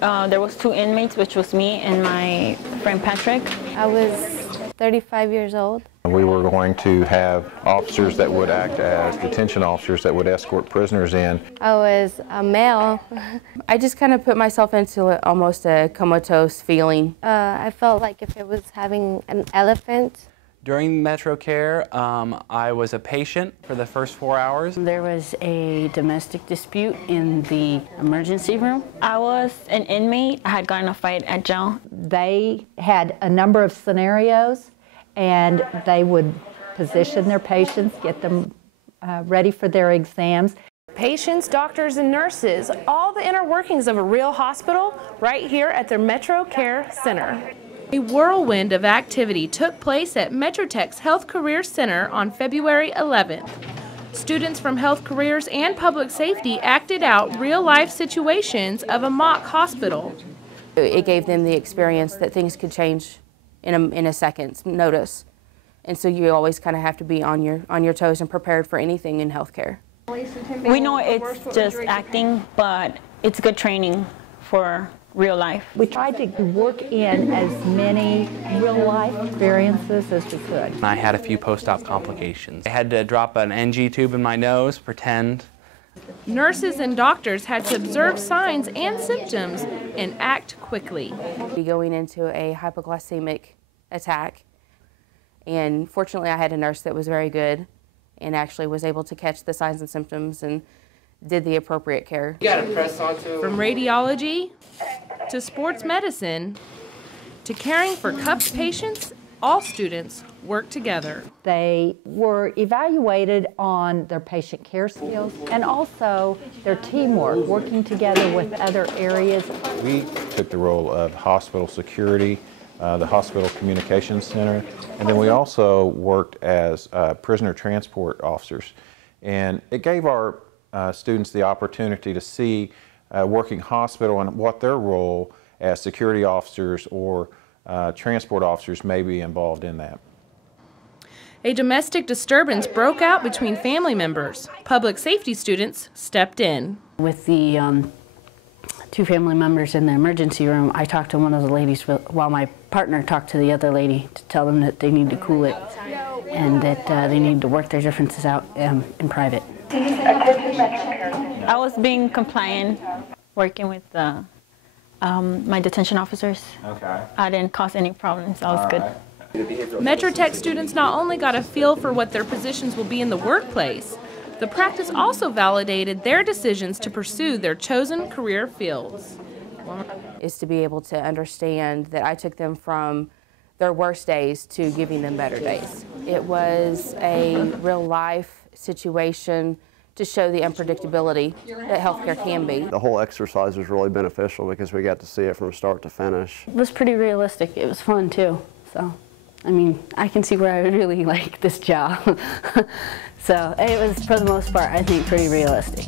There was 2 inmates, which was me and my friend Patrick. I was 35 years old. We were going to have officers that would act as detention officers that would escort prisoners in. I was a male. I just kind of put myself into almost a comatose feeling. I felt like if it was having an elephant. During MetroCare, I was a patient for the first 4 hours. There was a domestic dispute in the emergency room. I was an inmate. I had gotten in a fight at jail. They had a number of scenarios, and they would position their patients, get them ready for their exams. Patients, doctors, and nurses, all the inner workings of a real hospital right here at their MetroCare Center. A whirlwind of activity took place at Metrotech's Health Career Center on February 11th. Students from Health Careers and Public Safety acted out real-life situations of a mock hospital. It gave them the experience that things could change in a second's notice. And so you always kind of have to be on your toes and prepared for anything in healthcare. We know it's just acting, but it's good training for real life. We tried to work in as many real-life experiences as we could. I had a few post-op complications. I had to drop an NG tube in my nose, pretend. Nurses and doctors had to observe signs and symptoms and act quickly. Going into a hypoglycemic attack, and fortunately I had a nurse that was very good and actually was able to catch the signs and symptoms and did the appropriate care. You gotta press onto. From radiology to sports medicine to caring for cuffed patients, all students work together. They were evaluated on their patient care skills and also their teamwork, working together with other areas. We took the role of hospital security, the hospital communications center, and then we also worked as prisoner transport officers. And it gave our students the opportunity to see working hospital and what their role as security officers or transport officers may be involved in that. A domestic disturbance broke out between family members. Public safety students stepped in. With the 2 family members in the emergency room, I talked to one of the ladies while my partner talked to the other lady to tell them that they need to cool it and that they need to work their differences out in private. I was being compliant, working with my detention officers. Okay. I didn't cause any problems. I was good. Metrotech students not only got a feel for what their positions will be in the workplace, the practice also validated their decisions to pursue their chosen career fields. Is to be able to understand that I took them from their worst days to giving them better days. It was a real life situation to show the unpredictability that healthcare can be. The whole exercise was really beneficial because we got to see it from start to finish. It was pretty realistic. It was fun too. So, I mean, I can see where I would really like this job. So it was, for the most part, I think, pretty realistic.